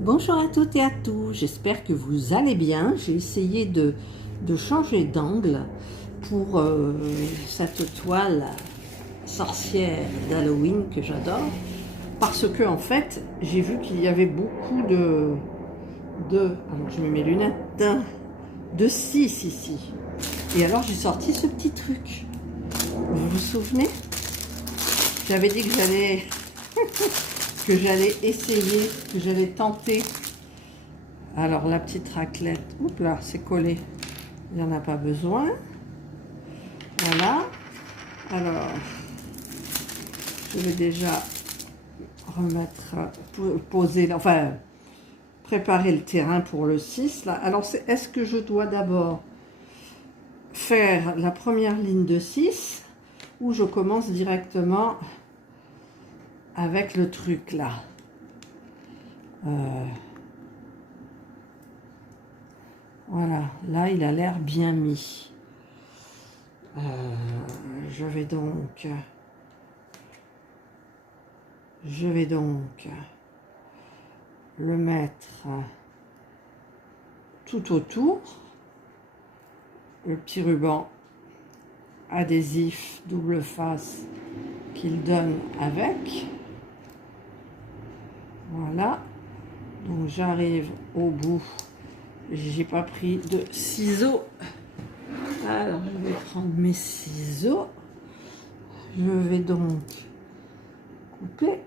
Bonjour à toutes et à tous, j'espère que vous allez bien. J'ai essayé de changer d'angle pour cette toile sorcière d'Halloween que j'adore, parce que en fait j'ai vu qu'il y avait beaucoup alors je mets mes lunettes, de 6 ici, et alors j'ai sorti ce petit truc. Vous vous souvenez, j'avais dit que j'allais que j'allais essayer, que j'allais tenter. Alors la petite raclette, oups là, c'est collé, il n'y en a pas besoin. Voilà. Alors, je vais déjà remettre, poser, enfin, préparer le terrain pour le 6. Là. Alors, est-ce que je dois d'abord faire la première ligne de 6 ou je commence directement avec le truc là? Voilà, là il a l'air bien mis. Je vais donc le mettre tout autour, le petit ruban adhésif double face qu'il donne avec. Voilà, donc j'arrive au bout. J'ai pas pris de ciseaux, alors je vais prendre mes ciseaux. Je vais donc couper,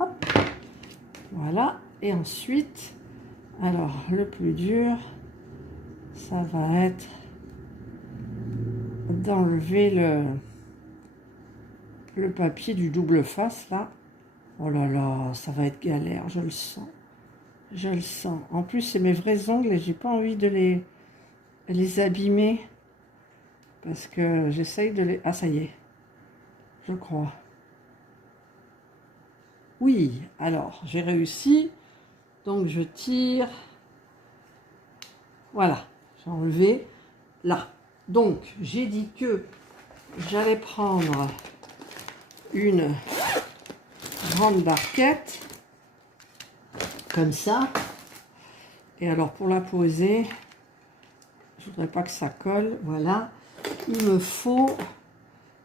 hop, voilà. Et ensuite, alors le plus dur, ça va être d'enlever le papier du double face là. Oh là là, ça va être galère, je le sens. Je le sens. En plus, c'est mes vrais ongles et j'ai pas envie de les abîmer. Parce que j'essaye de les... Ah, ça y est. Je crois. Oui, alors, j'ai réussi. Donc, je tire. Voilà. J'ai enlevé là. Donc, j'ai dit que j'allais prendre une grande barquette. Comme ça. Et alors pour la poser, je voudrais pas que ça colle, voilà. Il me faut,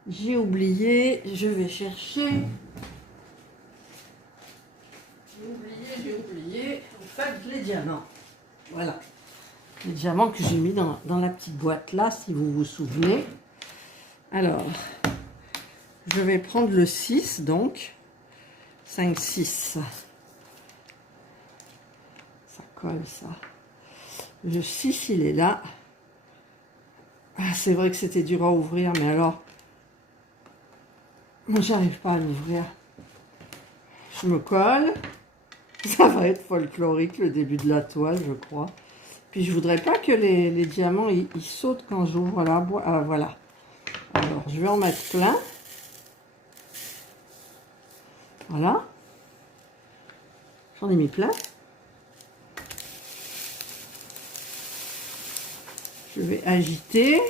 j'ai oublié, je vais chercher. J'ai oublié, en fait, les diamants. Voilà. Les diamants que j'ai mis dans la petite boîte là, si vous vous souvenez. Alors, je vais prendre le 6, donc. 5, 6. Colle ça. Le 6 il est là. Ah, c'est vrai que c'était dur à ouvrir, mais alors moi j'arrive pas à l'ouvrir. Je me colle. Ça va être folklorique le début de la toile, je crois. Puis je voudrais pas que les diamants ils sautent quand j'ouvre la boîte. Ah, voilà. Alors je vais en mettre plein. Voilà. J'en ai mis plein. Je vais agiter.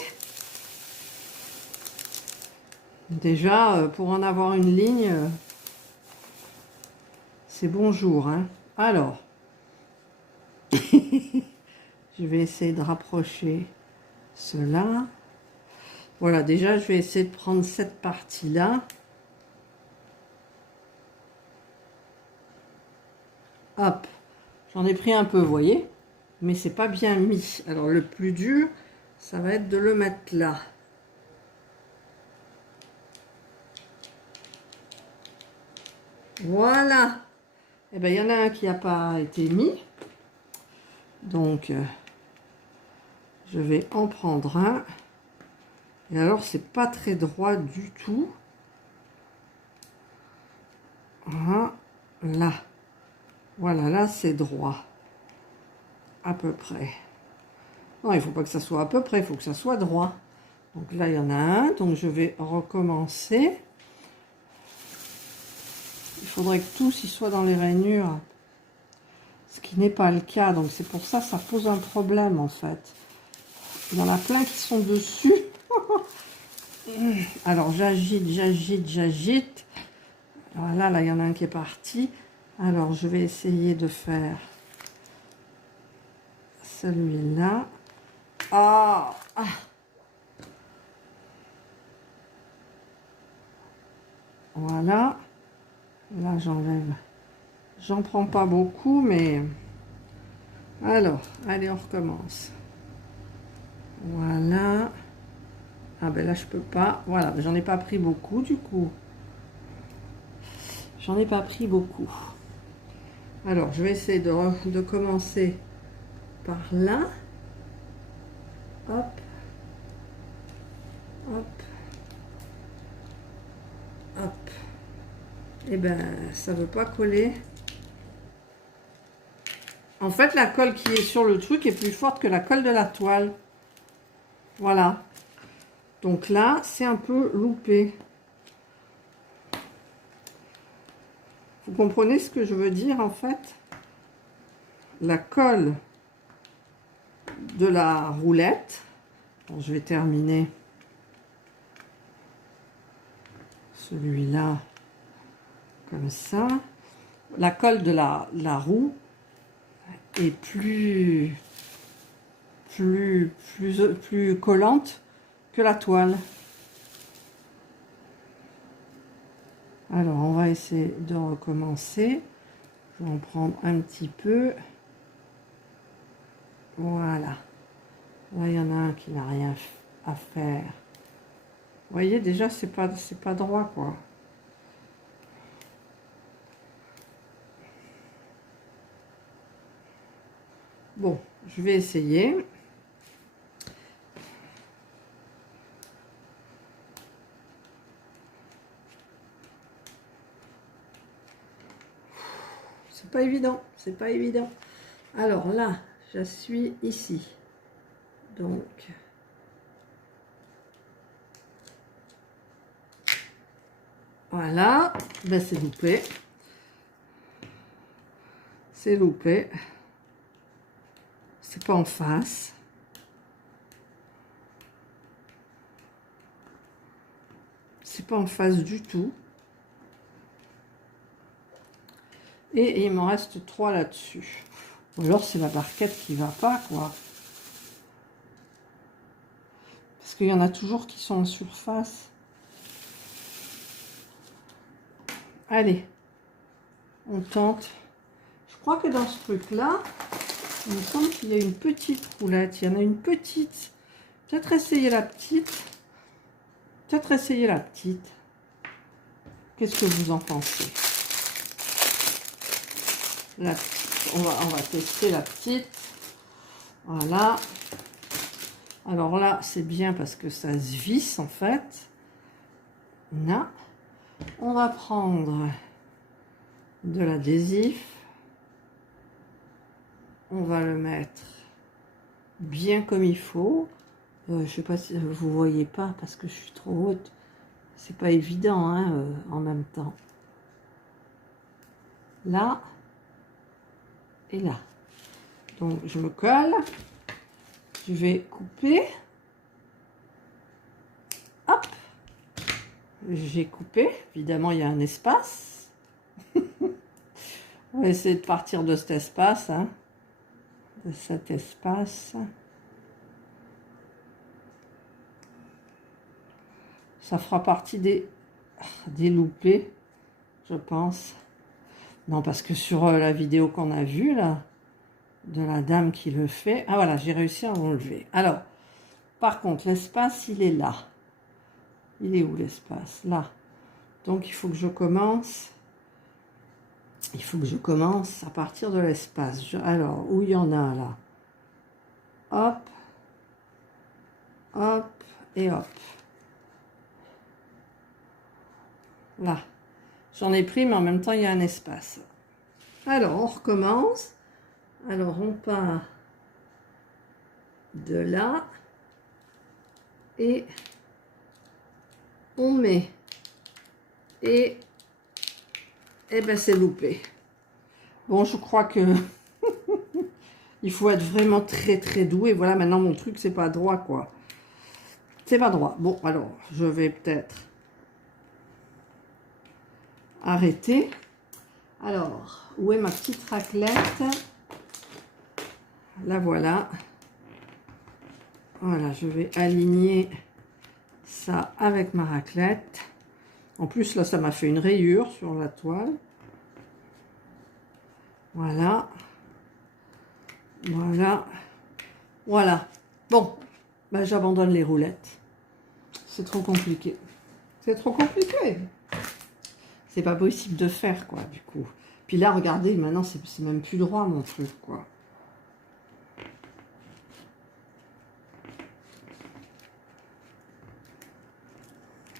Déjà, pour en avoir une ligne, c'est bonjour. Hein. Alors, je vais essayer de rapprocher cela. Voilà, déjà, je vais essayer de prendre cette partie-là. Hop, j'en ai pris un peu, vous voyez, mais c'est pas bien mis. Alors, le plus dur, ça va être de le mettre là. Voilà. Et bien, il y en a un qui n'a pas été mis. Donc, je vais en prendre un. Et alors, c'est pas très droit du tout. Voilà. Voilà, là, c'est droit. À peu près. Non, il ne faut pas que ça soit à peu près, il faut que ça soit droit. Donc là, il y en a un. Donc, je vais recommencer. Il faudrait que tous y soient dans les rainures. qui n'est pas le cas. Donc c'est pour ça que ça pose un problème en fait. Il y en a plein qui sont dessus. Alors j'agite, j'agite, j'agite. Voilà, là il y en a un qui est parti. Alors je vais essayer de faire celui-là. Ah, ah. Voilà. Là j'enlève. J'en prends pas beaucoup, mais... Alors, allez, on recommence. Voilà. Ah ben là, je peux pas. Voilà, j'en ai pas pris beaucoup, du coup. J'en ai pas pris beaucoup. Alors, je vais essayer de commencer par là. Hop. Hop. Hop. Et ben, ça veut pas coller. En fait, la colle qui est sur le truc est plus forte que la colle de la toile. Voilà. Donc là, c'est un peu loupé. Vous comprenez ce que je veux dire, en fait? La colle de la roulette. Bon, je vais terminer celui-là comme ça. La colle de la roue est plus collante que la toile. Alors, on va essayer de recommencer. Je vais en prendre un petit peu. Voilà. Là, il y en a un qui n'a rien à faire. Vous voyez, déjà, c'est pas droit, quoi. Bon, je vais essayer. C'est pas évident, c'est pas évident. Alors là, je suis ici. Donc, voilà, ben c'est loupé. C'est loupé. C'est pas en face. C'est pas en face du tout. Et il m'en reste 3 là-dessus. Ou alors c'est la barquette qui va pas, quoi. Parce qu'il y en a toujours qui sont en surface. Allez, on tente. Je crois que dans ce truc-là, il me semble qu'il y a une petite roulette. Il y en a une petite. Peut-être essayer la petite. Peut-être essayer la petite. Qu'est-ce que vous en pensez? La petite. On va tester la petite. Voilà. Alors là, c'est bien parce que ça se visse en fait. Là, on va prendre de l'adhésif. On va le mettre bien comme il faut. Je sais pas si vous voyez pas parce que je suis trop haute. C'est pas évident hein, en même temps. Là et là. Donc je me colle. Je vais couper. Hop. J'ai coupé. Évidemment, il y a un espace. On va essayer de partir de cet espace. Hein, de cet espace. Ça fera partie des loupés, je pense. Non, parce que sur la vidéo qu'on a vue, là, de la dame qui le fait... Ah, voilà, j'ai réussi à enlever. Alors, par contre, l'espace, il est là. Il est où, l'espace? Là. Donc, il faut que je commence... Il faut que je commence à partir de l'espace. Alors, où il y en a, là? Hop. Hop. Et hop. Là, j'en ai pris, mais en même temps, il y a un espace. Alors, on recommence. Alors, on part de là. Et on met. Et ben, c'est loupé. Bon, je crois que Il faut être vraiment très très doux. Et voilà, maintenant mon truc, c'est pas droit, quoi. C'est pas droit. Bon, alors, je vais peut-être arrêter. Alors, où est ma petite raclette? La voilà. Voilà, je vais aligner ça avec ma raclette. En plus, là, ça m'a fait une rayure sur la toile. Voilà. Voilà. Voilà. Bon, ben, j'abandonne les roulettes. C'est trop compliqué. C'est trop compliqué. C'est pas possible de faire, quoi, du coup. Puis là, regardez, maintenant, c'est même plus droit, mon truc, quoi.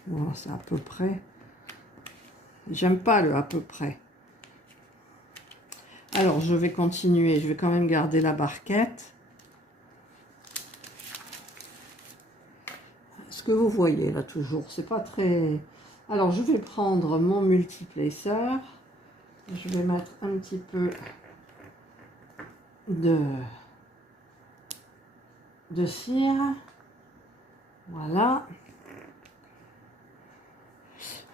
Bon, c'est à peu près. J'aime pas le à peu près. Alors, je vais continuer. Je vais quand même garder la barquette. Ce que vous voyez, là, toujours, c'est pas très... Alors, je vais prendre mon multiplaceur. Je vais mettre un petit peu de cire. Voilà.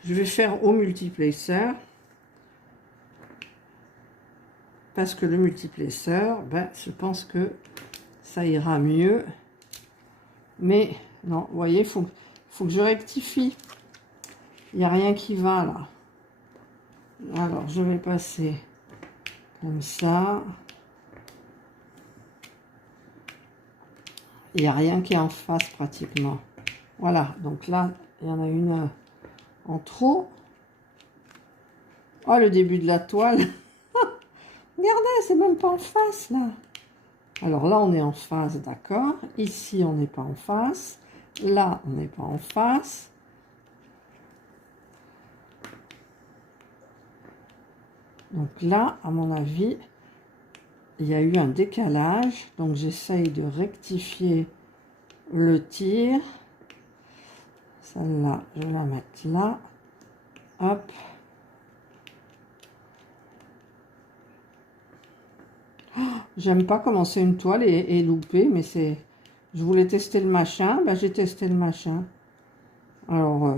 Je vais faire au multiplaceur. Parce que le multiplaceur, ben, je pense que ça ira mieux. Mais, non, vous voyez, faut que je rectifie. Il n'y a rien qui va, là. Alors, je vais passer comme ça. Il n'y a rien qui est en face, pratiquement. Voilà, donc là, il y en a une en trop. Oh, le début de la toile. Regardez, c'est même pas en face, là. Alors là, on est en face, d'accord. Ici, on n'est pas en face. Là, on n'est pas en face. Donc là, à mon avis, il y a eu un décalage. Donc, j'essaye de rectifier le tir. Celle-là, je vais la mettre là. Hop. Oh, j'aime pas commencer une toile et louper, mais c'est... Je voulais tester le machin, ben j'ai testé le machin. Alors,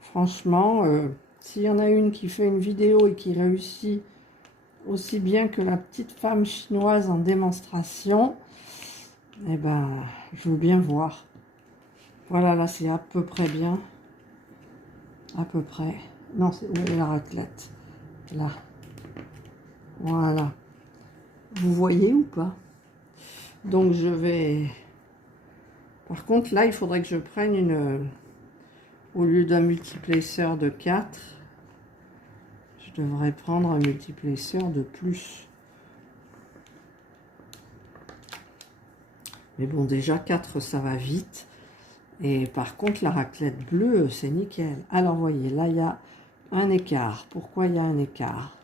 franchement, s'il y en a une qui fait une vidéo et qui réussit aussi bien que la petite femme chinoise en démonstration, eh ben, je veux bien voir. Voilà, là, c'est à peu près bien. À peu près. Non, c'est où est la raclette? Là. Voilà. Vous voyez ou pas? Donc, je vais... Par contre, là, il faudrait que je prenne une... Au lieu d'un multiplaceur de 4, je devrais prendre un multiplaceur de plus. Mais bon, déjà, 4, ça va vite. Et par contre, la raclette bleue, c'est nickel. Alors, voyez, là, il y a un écart. Pourquoi il y a un écart?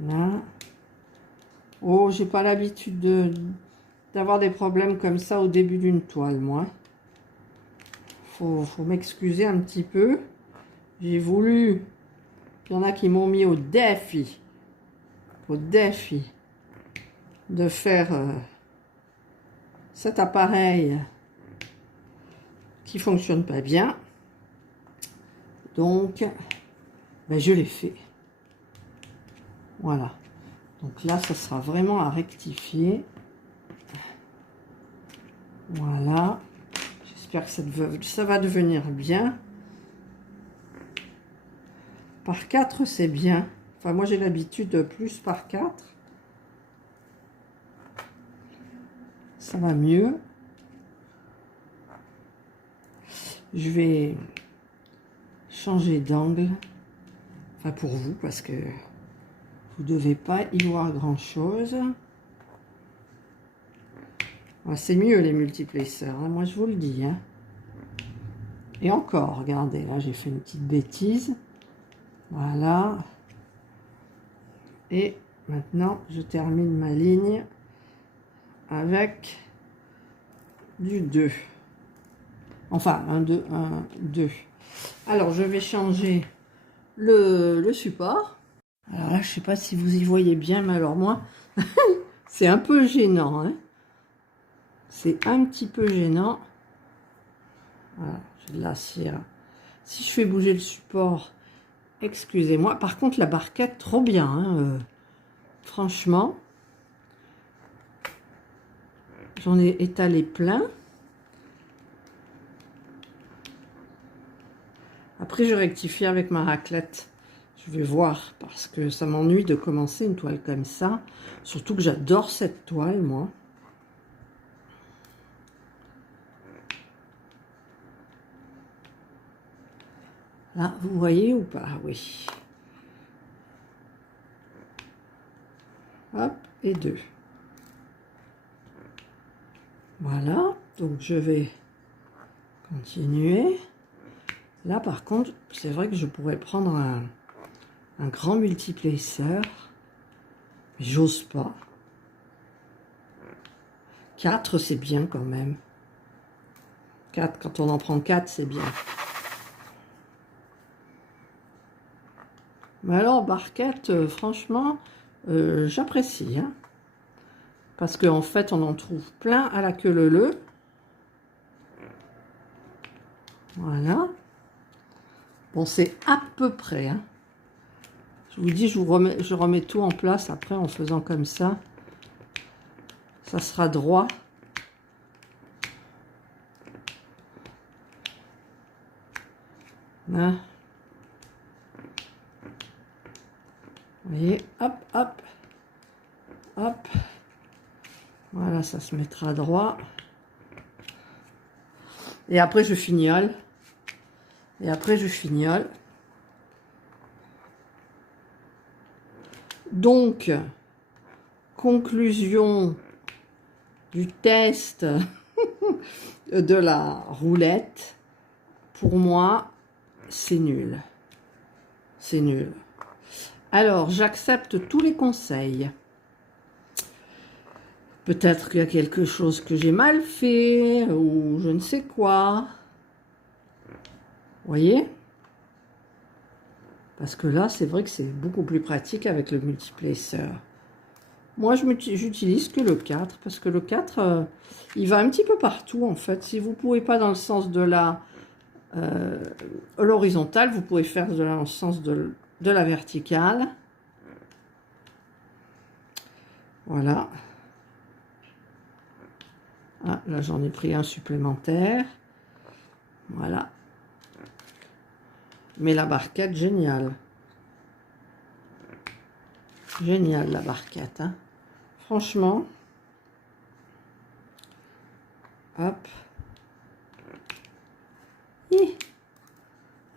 Là. Oh, j'ai pas l'habitude d'avoir des problèmes comme ça au début d'une toile, moi. Faut m'excuser un petit peu. J'ai voulu... Il y en a qui m'ont mis au défi de faire cet appareil qui fonctionne pas bien. Donc, ben, je l'ai fait. Voilà. Donc là, ça sera vraiment à rectifier. Voilà. J'espère que ça va devenir bien. Par 4, c'est bien. Enfin, moi, j'ai l'habitude de plus par 4. Ça va mieux. Je vais changer d'angle. Enfin, pour vous, parce que vous ne devez pas y voir grand-chose. C'est mieux, les multiplaceurs. Hein, moi, je vous le dis. Hein. Et encore, regardez, là, j'ai fait une petite bêtise. Voilà. Et maintenant, je termine ma ligne avec du 2. Enfin, un 2, un 2. Alors, je vais changer le support. Alors là, je sais pas si vous y voyez bien, mais alors moi, c'est un peu gênant, hein. C'est un petit peu gênant. Voilà, j'ai de la cire. Si je fais bouger le support, excusez-moi. Par contre, la barquette, trop bien, hein, franchement. J'en ai étalé plein. Après, je rectifie avec ma raclette. Je vais voir, parce que ça m'ennuie de commencer une toile comme ça. Surtout que j'adore cette toile, moi. Là, vous voyez ou pas? Oui. Hop, et 2. Voilà, donc je vais continuer. Là, par contre, c'est vrai que je pourrais prendre un grand multiplexeur. J'ose pas. 4, c'est bien quand même. 4, quand on en prend 4, c'est bien. Mais alors, barquette, franchement, j'apprécie. Hein, parce qu'en fait, on en trouve plein à la queue leu-leu. Voilà. Bon, c'est à peu près. Hein. Je vous dis, je remets tout en place après en faisant comme ça. Ça sera droit. Là. Vous voyez, hop, hop, hop. Voilà, ça se mettra droit. Et après, je fignole. Et après, je fignole. Donc, conclusion du test de la roulette. Pour moi, c'est nul. C'est nul. Alors, j'accepte tous les conseils. Peut-être qu'il y a quelque chose que j'ai mal fait, ou je ne sais quoi. Vous voyez? Parce que là, c'est vrai que c'est beaucoup plus pratique avec le multiplexeur. Moi, j'utilise que le 4, parce que le 4, il va un petit peu partout, en fait. Si vous ne pouvez pas dans le sens de l'horizontale, vous pouvez faire dans le sens de la verticale. Voilà. Ah, là, j'en ai pris un supplémentaire. Voilà. Mais la barquette, géniale. Génial, la barquette. Hein. Franchement. Hop. Hi.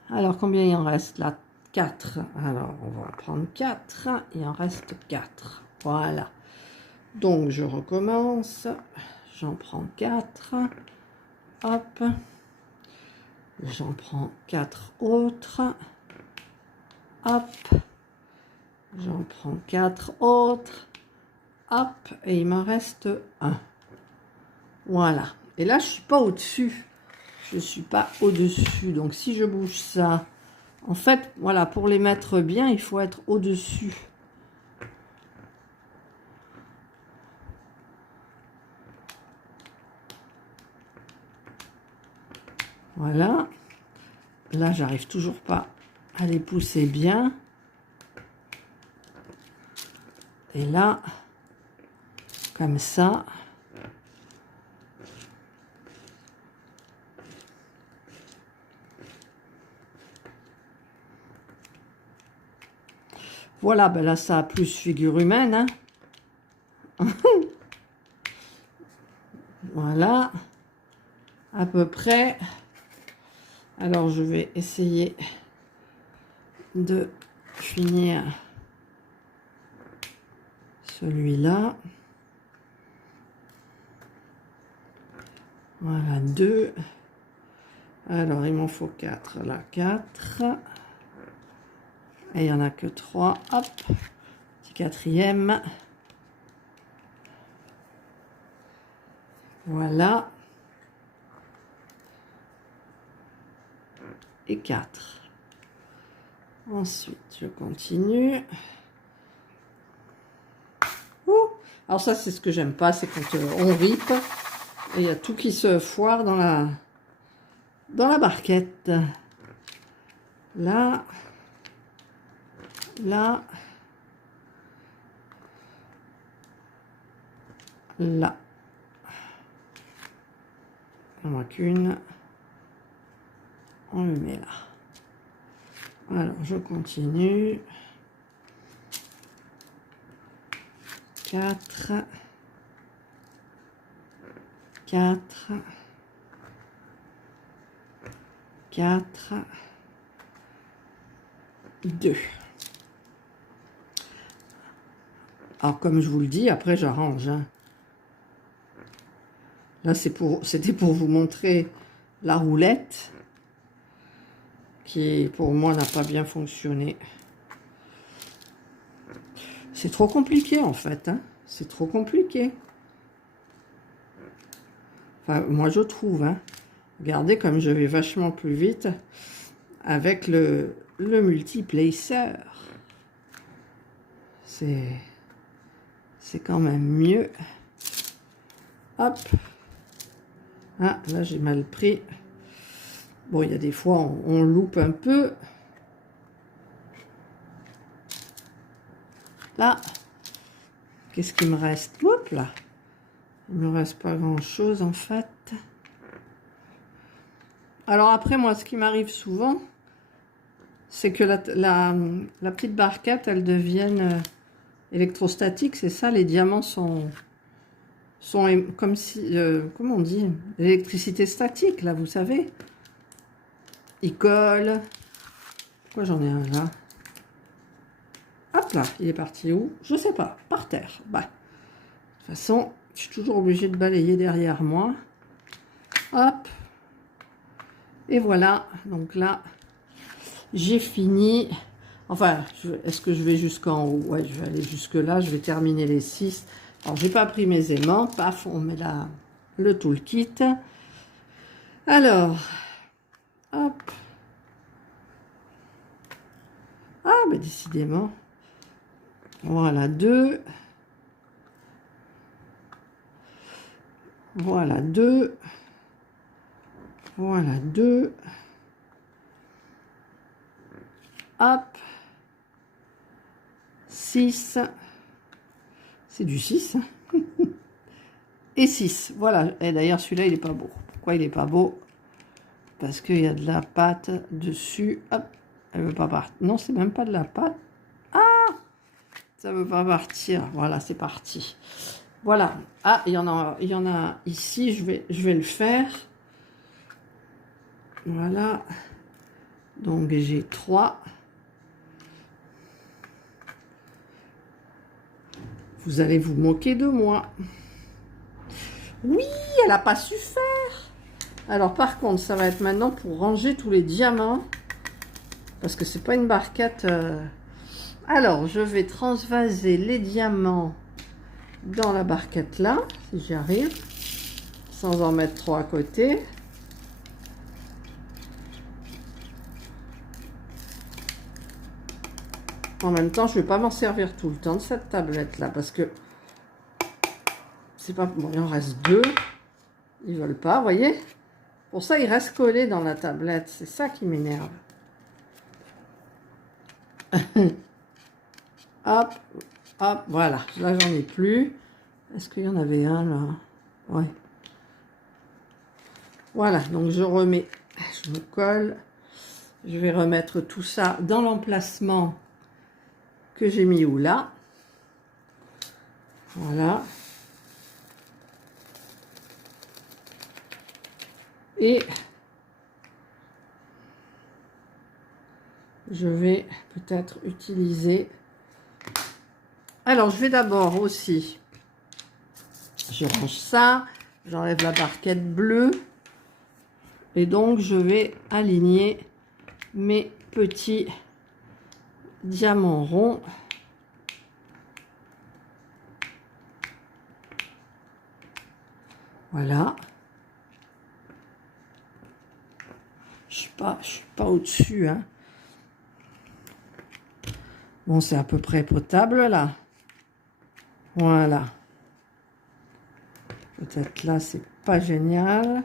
Alors, combien il en reste là? 4. Alors, on va en prendre 4. Il en reste 4. Voilà. Donc, je recommence. J'en prends 4. Hop. J'en prends 4 autres. Hop. J'en prends 4 autres. Hop. Et il m'en reste 1. Voilà. Et là, je ne suis pas au-dessus. Je ne suis pas au-dessus. Donc, si je bouge ça, en fait, voilà, pour les mettre bien, il faut être au-dessus. Voilà. Là, j'arrive toujours pas à les pousser bien. Et là, comme ça. Voilà, ben là, ça a plus figure humaine. Hein. Voilà. À peu près. Alors, je vais essayer de finir celui-là. Voilà, 2. Alors, il m'en faut 4. Là, 4. Et il n'y en a que 3. Hop. Petit quatrième. Voilà. Et 4. Ensuite, je continue. Ouh. Alors ça, c'est ce que j'aime pas, c'est quand on ripe et il y a tout qui se foire dans la barquette. Là, là, là. Il n'y en a qu'une. On le met là. Alors, je continue. 4, 4, 4, 2. Alors, comme je vous le dis, après, j'arrange. Hein. Là, c'était pour vous montrer la roulette qui, pour moi, n'a pas bien fonctionné. C'est trop compliqué, en fait. Hein. C'est trop compliqué. Enfin, moi, je trouve. Hein. Regardez comme je vais vachement plus vite avec le multiplacer. C'est quand même mieux. Hop. Ah, là, j'ai mal pris. Bon, il y a des fois, on loupe un peu. Là, qu'est-ce qu'il me reste? Hop là. Il ne me reste pas grand-chose, en fait. Alors après, moi, ce qui m'arrive souvent, c'est que la petite barquette, elle devienne électrostatique. C'est ça, les diamants sont comme si... comment on dit? L'électricité statique, là, vous savez. Ils collent. Pourquoi j'en ai un là? Hop là, il est parti où? Je sais pas, par terre. Bah, de toute façon, je suis toujours obligée de balayer derrière moi. Hop. Et voilà, donc là, j'ai fini. Enfin, est-ce que je vais jusqu'en haut? Ouais, je vais aller jusque là, je vais terminer les 6. Alors, j'ai pas pris mes aimants. Paf, on met là le toolkit. Alors, hop. Ah, mais décidément. Voilà, 2. Voilà, 2. Voilà, 2. Hop. 6. C'est du 6. Et 6. Voilà. Et d'ailleurs, celui-là, il n'est pas beau. Pourquoi il n'est pas beau? Parce qu'il y a de la pâte dessus. Hop. Elle ne veut pas partir. Non, c'est même pas de la pâte. Ah! Ça ne veut pas partir. Voilà, c'est parti. Voilà. Ah, il y en a ici. Je vais le faire. Voilà. Donc, j'ai 3. Vous allez vous moquer de moi. Oui, elle n'a pas su faire. Alors, par contre, ça va être maintenant pour ranger tous les diamants. Parce que c'est pas une barquette. Alors, je vais transvaser les diamants dans la barquette là, si j'y arrive. Sans en mettre trop à côté. En même temps, je ne vais pas m'en servir tout le temps de cette tablette là. Parce que c'est pas... Bon, il en reste 2. Ils veulent pas, vous voyez? Pour ça, ils restent collés dans la tablette. C'est ça qui m'énerve. Hop, hop, voilà. Là, j'en ai plus. Est-ce qu'il y en avait un, là? Ouais. Voilà, donc je remets, je me colle. Je vais remettre tout ça dans l'emplacement que j'ai mis où là. Voilà. Et je vais peut-être utiliser... Alors, je vais d'abord aussi... Je range ça. J'enlève la barquette bleue. Et donc, je vais aligner mes petits diamants ronds. Voilà. Je suis pas au-dessus, hein. Bon, c'est à peu près potable, là. Voilà. Peut-être là, c'est pas génial.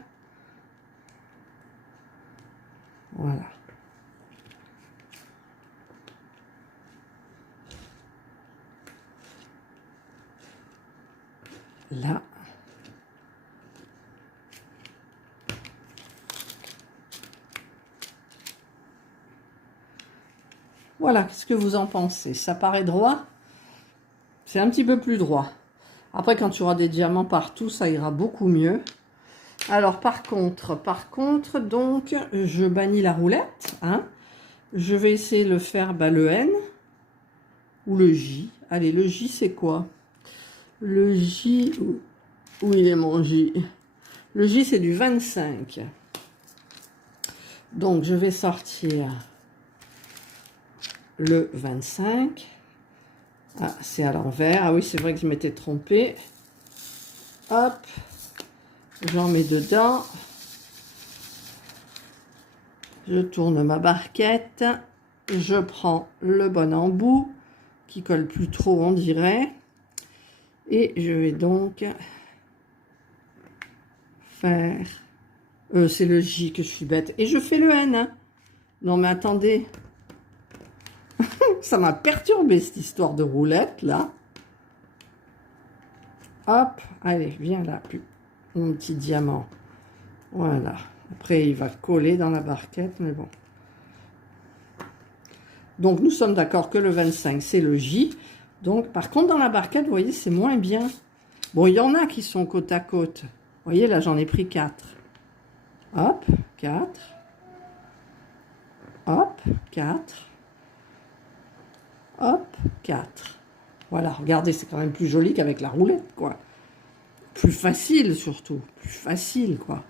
Voilà. Là. Voilà, qu'est-ce que vous en pensez? Ça paraît droit? C'est un petit peu plus droit. Après, quand tu auras des diamants partout, ça ira beaucoup mieux. Alors, par contre, donc, je bannis la roulette. Hein. Je vais essayer de le faire le N ou le J. Allez, le J, c'est quoi? Le J, où il est mon J? Le J, c'est du 25. Donc, je vais sortir le 25. Ah, c'est à l'envers. Ah oui, c'est vrai que je m'étais trompée. Hop. J'en mets dedans. Je tourne ma barquette. Je prends le bon embout qui colle plus trop, on dirait. Et je vais donc faire... c'est le J que je suis bête. Et je fais le N. Hein. Non, mais attendez. Ça m'a perturbé cette histoire de roulette, là. Hop. Allez, viens là, mon petit diamant. Voilà. Après, il va coller dans la barquette, mais bon. Donc, nous sommes d'accord que le 25, c'est le J. Donc, par contre, dans la barquette, vous voyez, c'est moins bien. Bon, il y en a qui sont côte à côte. Vous voyez, là, j'en ai pris 4. Hop, 4. Hop, 4. Hop, 4. Voilà, regardez, c'est quand même plus joli qu'avec la roulette, quoi. Plus facile, surtout. Plus facile, quoi.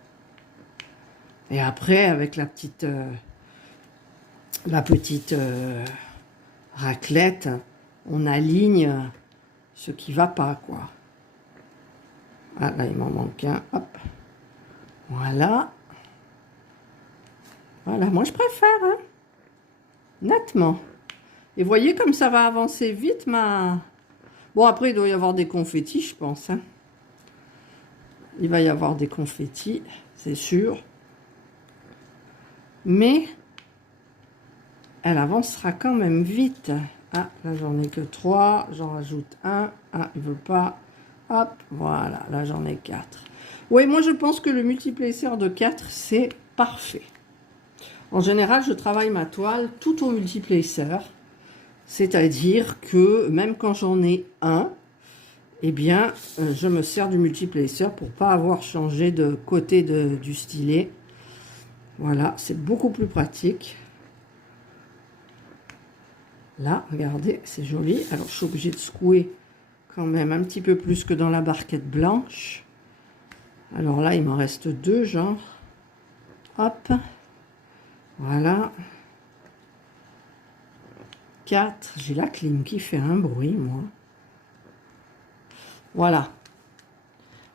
Et après, avec la petite raclette, on aligne ce qui va pas, quoi. Ah, là, il m'en manque un. Hop. Voilà. Voilà, moi, je préfère, hein. Nettement. Et voyez comme ça va avancer vite, ma... Bon, après, il doit y avoir des confettis, je pense, hein. Il va y avoir des confettis, c'est sûr. Mais elle avancera quand même vite. Ah, là, j'en ai que 3. J'en rajoute un. Ah, il veut pas. Hop, voilà. Là, j'en ai 4. Oui, moi, je pense que le multiplacer de 4, c'est parfait. En général, je travaille ma toile tout au multiplacer. C'est-à-dire que même quand j'en ai un, eh bien, je me sers du multiplacer pour pas avoir changé de côté du stylet. Voilà, c'est beaucoup plus pratique. Là, regardez, c'est joli. Alors, je suis obligée de secouer quand même un petit peu plus que dans la barquette blanche. Alors là, il m'en reste 2, genre. Hop. Voilà. 4. J'ai la clim qui fait un bruit, moi. Voilà.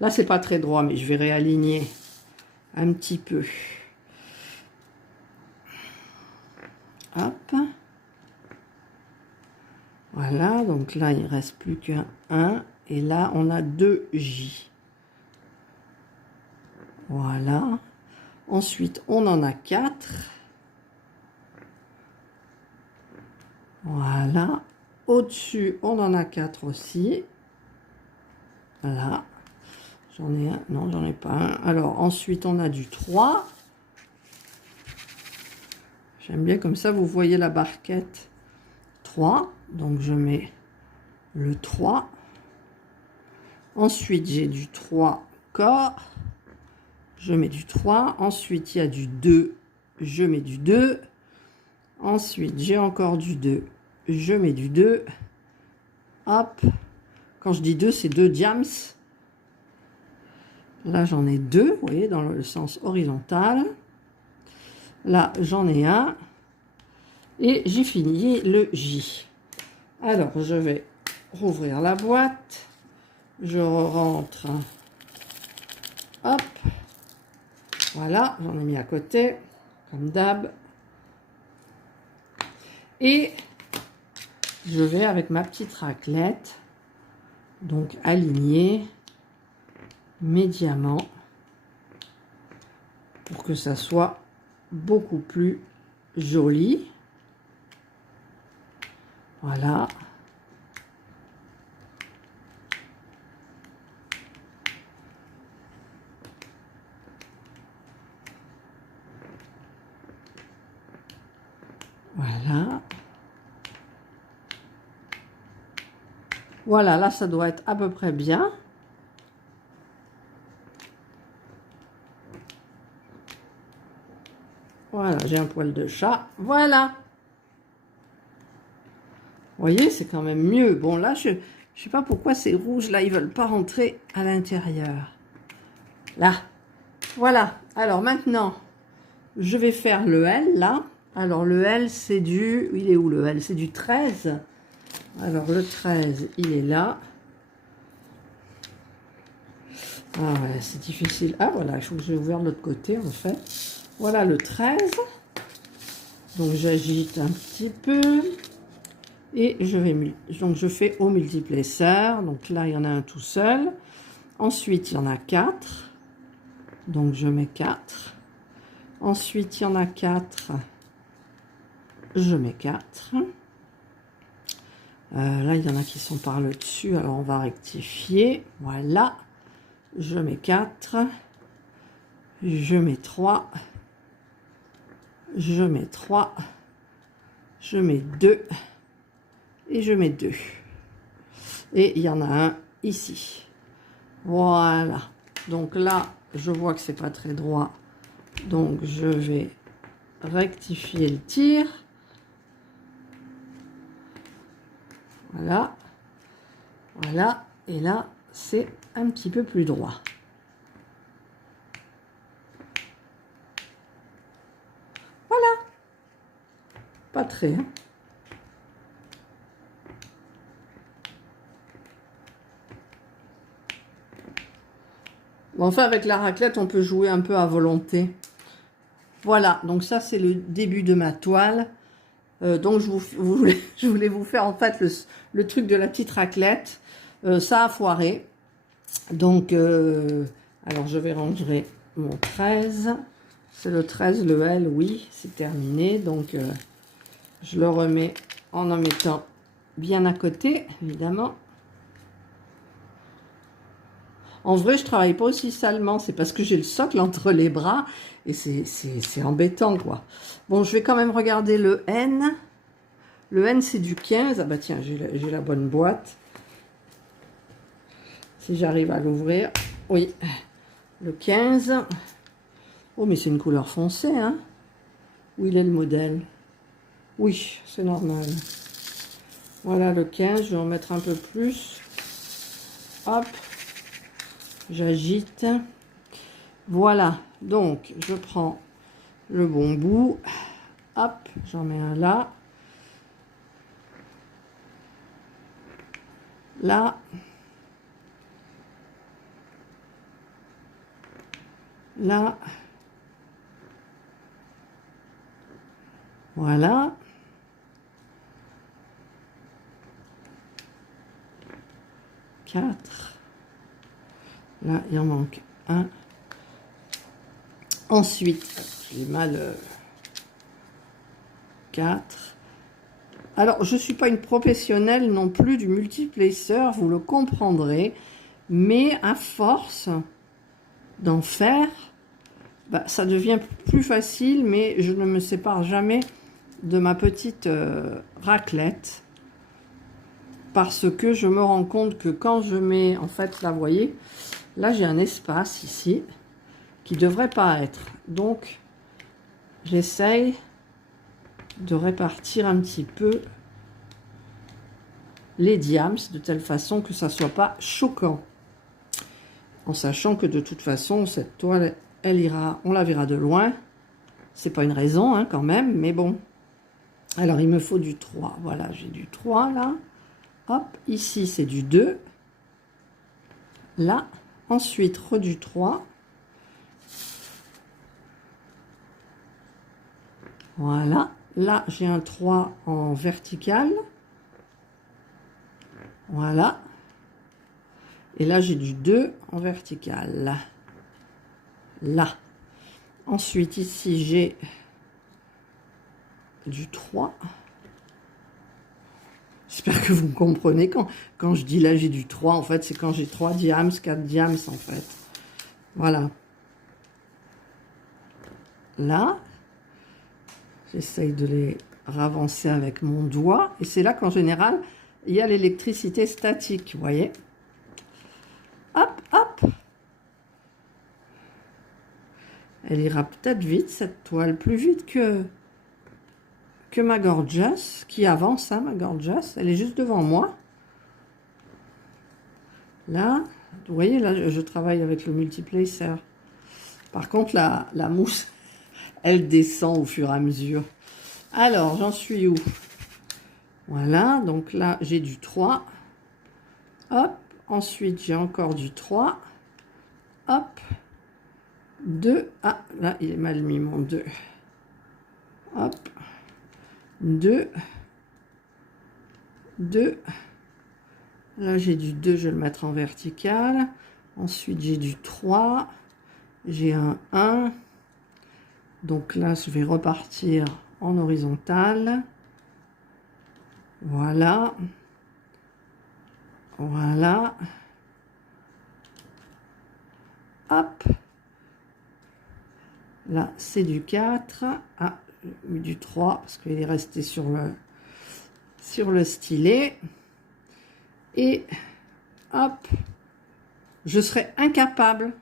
Là, c'est pas très droit, mais je vais réaligner un petit peu. Hop. Voilà, donc là, il ne reste plus qu'un 1. Et là, on a 2 J. Voilà. Ensuite, on en a 4. Voilà. Au-dessus, on en a 4 aussi. Voilà. J'en ai un. Non, j'en ai pas un. Alors, ensuite, on a du 3. J'aime bien comme ça, vous voyez la barquette. 3. Donc, je mets le 3. Ensuite, j'ai du 3 corps. Je mets du 3. Ensuite, il y a du 2. Je mets du 2. Ensuite, j'ai encore du 2. Je mets du 2. Hop. Quand je dis 2, c'est 2 diams. Là, j'en ai 2, vous voyez, dans le sens horizontal. Là, j'en ai un. Et j'ai fini le J. Alors, je vais rouvrir la boîte. Je rentre. Hop. Voilà, j'en ai mis à côté, comme d'hab. Et je vais avec ma petite raclette, donc aligner mes diamants pour que ça soit beaucoup plus joli. Voilà. Voilà. Voilà, là, ça doit être à peu près bien. Voilà, j'ai un poil de chat. Voilà. Vous voyez, c'est quand même mieux. Bon, là, je sais pas pourquoi ces rouges, là, ils veulent pas rentrer à l'intérieur. Là. Voilà. Alors, maintenant, je vais faire le L, là. Alors, le L, c'est du... Il est où, le L? C'est du 13. Alors, le 13, il est là. Ah ouais, c'est difficile. Ah, voilà, il faut que j'ai ouvert de l'autre côté, en fait. Voilà, le 13. Donc, j'agite un petit peu. Et je fais au multiplesseur. Donc là, il y en a un tout seul. Ensuite, il y en a 4. Donc, je mets 4. Ensuite, il y en a 4. Je mets 4. Là, il y en a qui sont par le dessus. Alors, on va rectifier. Voilà. Je mets 4. Je mets 3. Je mets 3. Je mets 2. Et je mets 2. Et il y en a un ici. Voilà. Donc là, je vois que c'est pas très droit. Donc, je vais rectifier le tir. Voilà. Voilà. Et là, c'est un petit peu plus droit. Voilà. Pas très, hein. Bon, enfin, avec la raclette, on peut jouer un peu à volonté. Voilà, donc ça, c'est le début de ma toile. Donc, je voulais vous faire, en fait, le truc de la petite raclette. Ça a foiré. Donc, alors, je vais ranger mon 13. C'est le 13, le L, oui, c'est terminé. Donc, je le remets en mettant bien à côté, évidemment. En vrai, je travaille pas aussi salement. C'est parce que j'ai le socle entre les bras. Et c'est embêtant, quoi. Bon, je vais quand même regarder le N. Le N, c'est du 15. Ah bah tiens, j'ai la bonne boîte. Si j'arrive à l'ouvrir. Oui, le 15. Oh, mais c'est une couleur foncée, hein. Où il est le modèle? Oui, c'est normal. Voilà le 15. Je vais en mettre un peu plus. Hop. J'agite. Voilà. Donc, je prends le bon bout. Hop, j'en mets un là. Là. Là. Voilà. Quatre. Là, il en manque un. Ensuite, j'ai mal 4. Alors, je ne suis pas une professionnelle non plus du multiplesseur, vous le comprendrez. Mais à force d'en faire, bah, ça devient plus facile, mais je ne me sépare jamais de ma petite raclette. Parce que je me rends compte que quand je mets, en fait, là, vous voyez, là, j'ai un espace ici qui ne devrait pas être. Donc, j'essaye de répartir un petit peu les diams de telle façon que ça ne soit pas choquant. En sachant que de toute façon, cette toile, elle ira, on la verra de loin. C'est pas une raison, hein, quand même, mais bon. Alors, il me faut du 3. Voilà, j'ai du 3 là. Hop, ici, c'est du 2. Là, ensuite, du 3. Voilà. Là, j'ai un 3 en vertical. Voilà. Et là, j'ai du 2 en vertical. Là. Ensuite, ici, j'ai du 3. J'espère que vous me comprenez. Quand je dis là, j'ai du 3, en fait, c'est quand j'ai 3 diams, 4 diams, en fait. Voilà. Là, j'essaye de les ravancer avec mon doigt. Et c'est là qu'en général, il y a l'électricité statique, vous voyez. Hop, hop. Elle ira peut-être vite, cette toile, plus vite que ma Gorgeous, qui avance, hein, ma Gorgeous. Elle est juste devant moi. Là, vous voyez, là, je travaille avec le multiplacer. Par contre, la mousse, elle descend au fur et à mesure. Alors, j'en suis où? Voilà, donc là, j'ai du 3. Hop, ensuite, j'ai encore du 3. Hop, 2. Ah, là, il est mal mis, mon 2. Hop, 2. 2. Là, j'ai du 2, je vais le mettre en vertical. Ensuite, j'ai du 3. J'ai un 1. Donc là, je vais repartir en horizontal. Voilà. Voilà. Hop. Là, c'est du 4. Ah, j'ai mis du 3 parce qu'il est resté sur le stylet. Et hop. Je serais incapable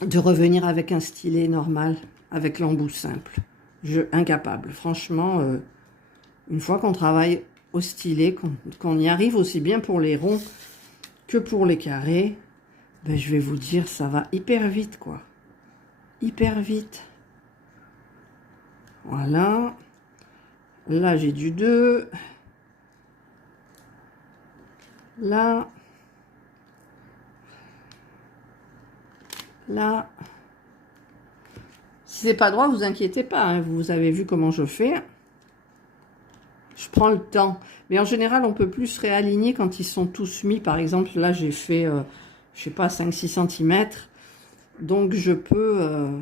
de revenir avec un stylet normal, avec l'embout simple. Incapable. Franchement, une fois qu'on travaille au stylet, qu'on y arrive aussi bien pour les ronds que pour les carrés, ben, je vais vous dire, ça va hyper vite, quoi. Hyper vite. Voilà. Là, j'ai du 2. Là. Là. Si c'est pas droit, vous inquiétez pas, hein, vous avez vu comment je fais. Je prends le temps. Mais en général, on peut plus se réaligner quand ils sont tous mis. Par exemple, là, j'ai fait, je sais pas, 5-6 cm. Donc, je peux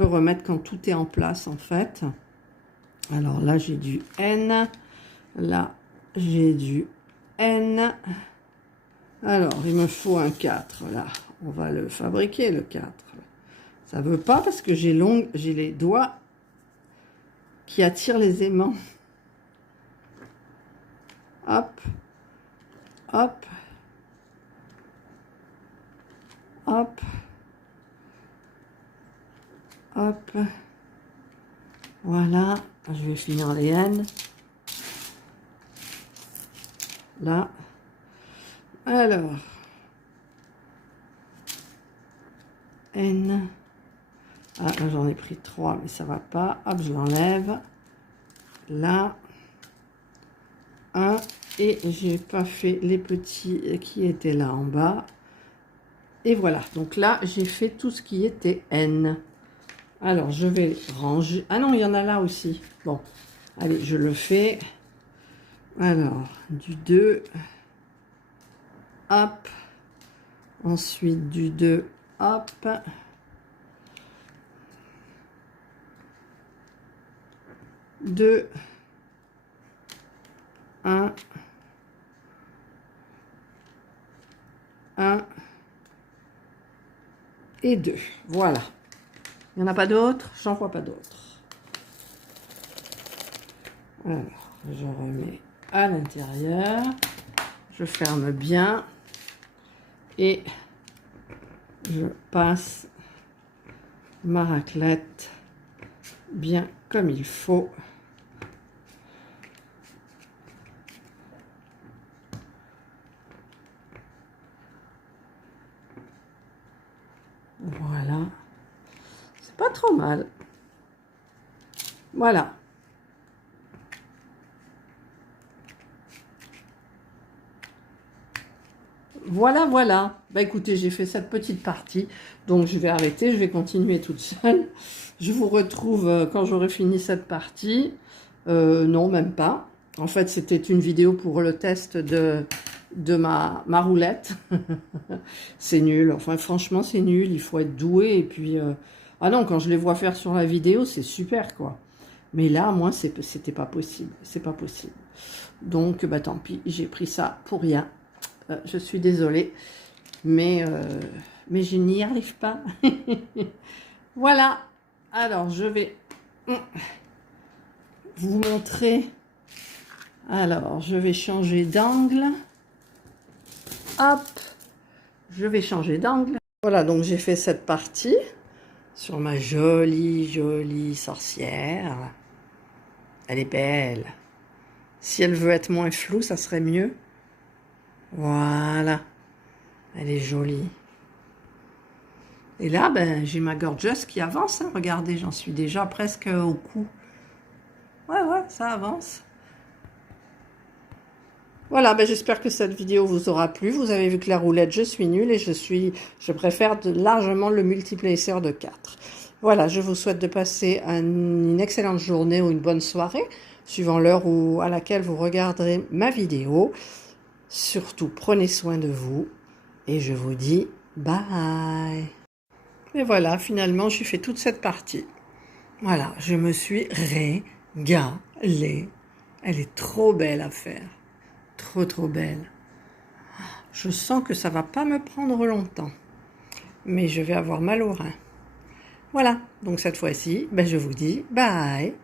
remettre quand tout est en place, en fait. Alors là, j'ai du N. Là, j'ai du N. Alors, il me faut un 4, là. On va le fabriquer, le 4. Ça veut pas parce que j'ai les doigts qui attirent les aimants. Hop. Hop. Hop. Hop. Voilà. Je vais finir les N. Là. Alors. N. Ah, là, j'en ai pris 3, mais ça va pas. Hop, je l'enlève. Là. 1. Et j'ai pas fait les petits qui étaient là en bas. Et voilà. Donc là, j'ai fait tout ce qui était N. Alors, je vais ranger. Ah non, il y en a là aussi. Bon. Allez, je le fais. Alors, du 2. Hop. Ensuite, du 2. Hop. Deux. 1. 1. Et 2. Voilà. Il n'y en a pas d'autres? J'en vois pas d'autres. Alors, je remets à l'intérieur. Je ferme bien. Et je passe ma raclette bien comme il faut. Voilà. C'est pas trop mal. Voilà. Voilà, voilà. Bah écoutez, j'ai fait cette petite partie, donc je vais arrêter, je vais continuer toute seule. Je vous retrouve quand j'aurai fini cette partie. Non, même pas. En fait, c'était une vidéo pour le test de ma roulette. C'est nul. Enfin, franchement, c'est nul. Il faut être doué. Et puis, ah non, quand je les vois faire sur la vidéo, c'est super, quoi. Mais là, moi, c'était pas possible. C'est pas possible. Donc, bah, tant pis. J'ai pris ça pour rien. Je suis désolée. Mais je n'y arrive pas. Voilà. Alors, je vais vous montrer. Alors, je vais changer d'angle. Hop. Je vais changer d'angle. Voilà, donc j'ai fait cette partie sur ma jolie, jolie sorcière. Elle est belle. Si elle veut être moins floue, ça serait mieux. Voilà. Elle est jolie. Et là, ben, j'ai ma gorgeous qui avance. Hein. Regardez, j'en suis déjà presque au cou. Ouais, ça avance. Voilà, ben, j'espère que cette vidéo vous aura plu. Vous avez vu que la roulette, je suis nulle et je préfère largement le multiplacer de 4. Voilà, je vous souhaite de passer une excellente journée ou une bonne soirée, suivant l'heure à laquelle vous regarderez ma vidéo. Surtout, prenez soin de vous et je vous dis bye. Et voilà, finalement, j'ai fait toute cette partie. Voilà, je me suis régalée. Elle est trop belle à faire. Trop, trop belle. Je sens que ça va pas me prendre longtemps. Mais je vais avoir mal au rein. Voilà, donc cette fois-ci, ben je vous dis bye.